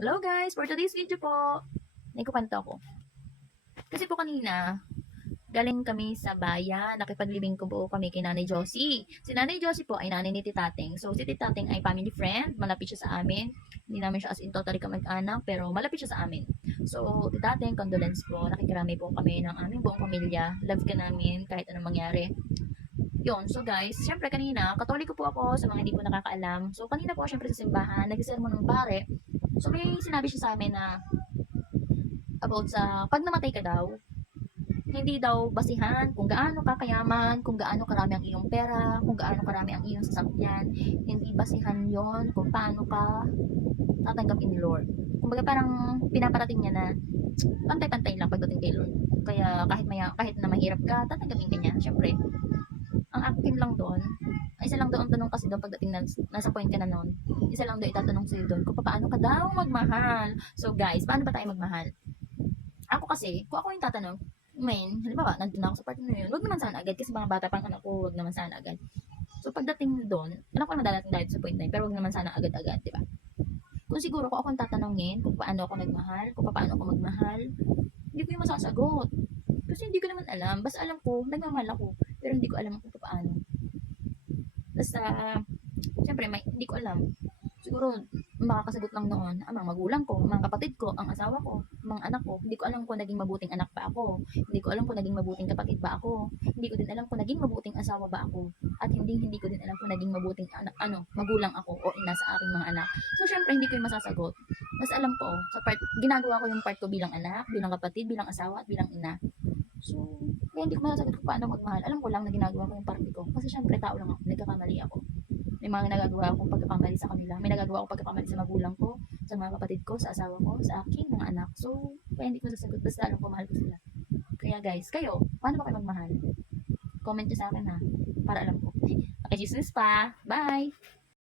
Hello guys! For today's video po, nagkukwento ako. Kasi po kanina, galing kami sa bayan, nakipaglibing ko po kami kay Nanay Josie. Si Nanay Josie po ay nanay ni Titating. So si Titating ay family friend, malapit siya sa amin. Hindi namin siya as in totally kamag-anak, pero malapit siya sa amin. So Titating, condolence po, nakikirami po kami ng aming buong pamilya. Love ka namin kahit anong mangyari. Yun, so guys, syempre kanina, katoliko po ako sa mga hindi po nakakaalam. So kanina po, syempre sa simbahan, nag-sermon ng pare. So may sinabi siya sa amin na about sa pag namatay ka daw, hindi daw basihan kung gaano ka kayaman, kung gaano karami ang iyong pera, kung gaano karami ang iyong sasakyan. Hindi basihan yon kung paano ka tatanggapin ni Lord. Kumbaga parang pinaparating niya na pantay-pantay lang pagdating kay Lord. Kaya kahit na mahirap ka, tatanggapin ka niya. Syempre, ang akin lang doon, isa lang doon tanong kasi daw pagdating nasa point ka na noon, isa lang daw itatanong sa'yo doon kung paano ka daw magmahal. So guys, paano ba tayo magmahal? Ako kasi, kung ako yung tatanong, halimbawa, nandun ako sa part na yun, wag naman sana agad kasi mga bata pang anak ko, wag naman sana agad. So pagdating doon, alam ko naman dadating dahil sa point na yun, pero wag naman sana agad-agad, di ba? Kung siguro kung ako yung tatanungin kung paano ako nagmahal, kung paano ako magmahal, hindi ko yung masasagot. Kasi hindi ko naman alam. Basta alam ko, nagmamahal ako. Pero hindi ko alam kung paano. Basta, siyempre, hindi ko alam. Siguro, makakasagot lang noon ang mga magulang ko, mga kapatid ko, ang asawa ko, mga anak ko. Hindi ko alam kung naging mabuting anak ba ako. Hindi ko alam kung naging mabuting kapatid ba ako. Hindi ko din alam kung naging mabuting asawa ba ako. At hindi ko din alam kung naging mabuting magulang ako o ina sa aking mga anak. So, syempre, hindi ko yung masasagot. Basta alam ko, ginagawa ko yung part ko bilang anak, bilang kapatid, bilang asawa, at bilang ina. So, kaya hindi ko masasagot kung paano magmahal. Alam ko lang na ginagawa ko yung parte ko. Kasi syempre, tao lang ako, nagkakamali ako. May mga nagagawa akong pagkakamali sa kanila. May nagagawa akong pagkakamali sa magulang ko, sa mga kapatid ko, sa asawa ko, sa aking mga anak. So, kaya hindi ko masasagot. Basta alam ko, mahal ko sila. Kaya guys, kayo, paano ba kayo magmahal? Comment nyo sa akin ha, para alam ko. Okay, Jesus pa. Bye!